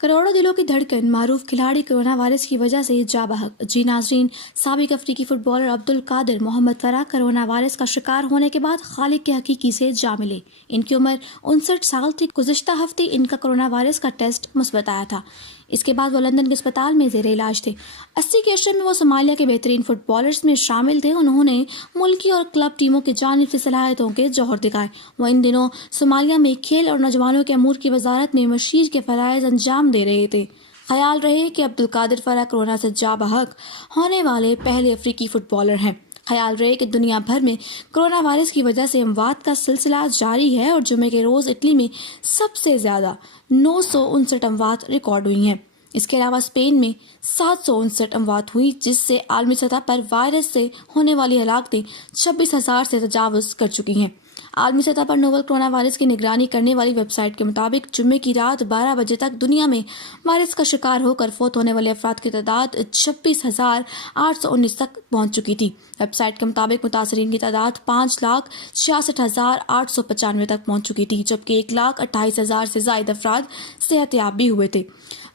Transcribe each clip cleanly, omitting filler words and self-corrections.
کروڑوں دلوں کی دھڑکن معروف کھلاڑی کرونا وائرس کی وجہ سے جاں بحق۔ جی ناظرین، سابق افریقی فٹ بالر عبدالقادر محمد فرح کرونا وائرس کا شکار ہونے کے بعد خالق کے حقیقی سے جا ملے۔ ان کی عمر 59 سال تھی۔ گزشتہ ہفتے ان کا کرونا وائرس کا ٹیسٹ مثبت آیا تھا۔ اس کے بعد وہ لندن کے اسپتال میں زیر علاج تھے۔ 80 کے عشرے میں وہ صومالیہ کے بہترین فٹ بالرز میں شامل تھے۔ انہوں نے ملکی اور کلب ٹیموں کی جانب سے صلاحیتوں کے جوہر دکھائے۔ وہ ان دنوں صومالیہ میں کھیل اور نوجوانوں کے امور کی وزارت میں مشیر کے فرائض انجام دے رہے تھے۔ خیال رہے کہ عبدالقادر فرح کرونا سے جاں بحق ہونے والے پہلے افریقی فٹ بالر ہیں۔ خیال رہے کہ دنیا بھر میں کرونا وائرس کی وجہ سے اموات کا سلسلہ جاری ہے اور جمعے کے روز اٹلی میں سب سے زیادہ 959 اموات ریکارڈ ہوئی ہیں۔ اس کے علاوہ اسپین میں 759 اموات ہوئی، جس سے عالمی سطح پر وائرس سے ہونے والی ہلاکتیں 26,000 سے تجاوز کر چکی ہیں۔ عالمی سطح پر نوول کرونا وائرس کی نگرانی کرنے والی ویب سائٹ کے مطابق جمعے کی رات 12 بجے تک دنیا میں وائرس کا شکار ہو کر فوت ہونے والے افراد کی تعداد 26,819 تک پہنچ چکی تھی۔ ویب سائٹ کے مطابق متاثرین کی تعداد 5,66,895 تک پہنچ چکی تھی، جبکہ 1,28,000 سے زائد افراد صحت یاب بھی ہوئے تھے۔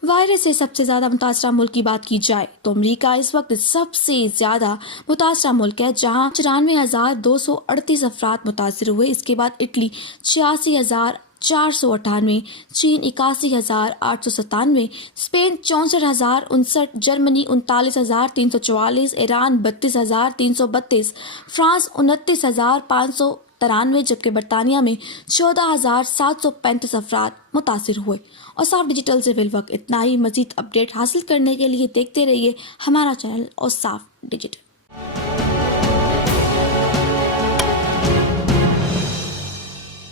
وائرس سے سب سے زیادہ متاثرہ ملک کی بات کی جائے تو امریکہ اس وقت سب سے زیادہ متاثرہ ملک ہے، جہاں 94,238 افراد متاثر ہوئے۔ اس کے بعد اٹلی 86,498، چین 81,897، اسپین 64,059، جرمنی 39,344، ایران 32,332، فرانس 29,593، جبکہ برطانیہ میں 14,735 افراد متاثر ہوئے۔ اوصاف ڈیجیٹل سے فی الوقت اتنا ہی۔ مزید اپڈیٹ حاصل کرنے کے لیے دیکھتے رہیے ہمارا چینل اوصاف ڈیجیٹل۔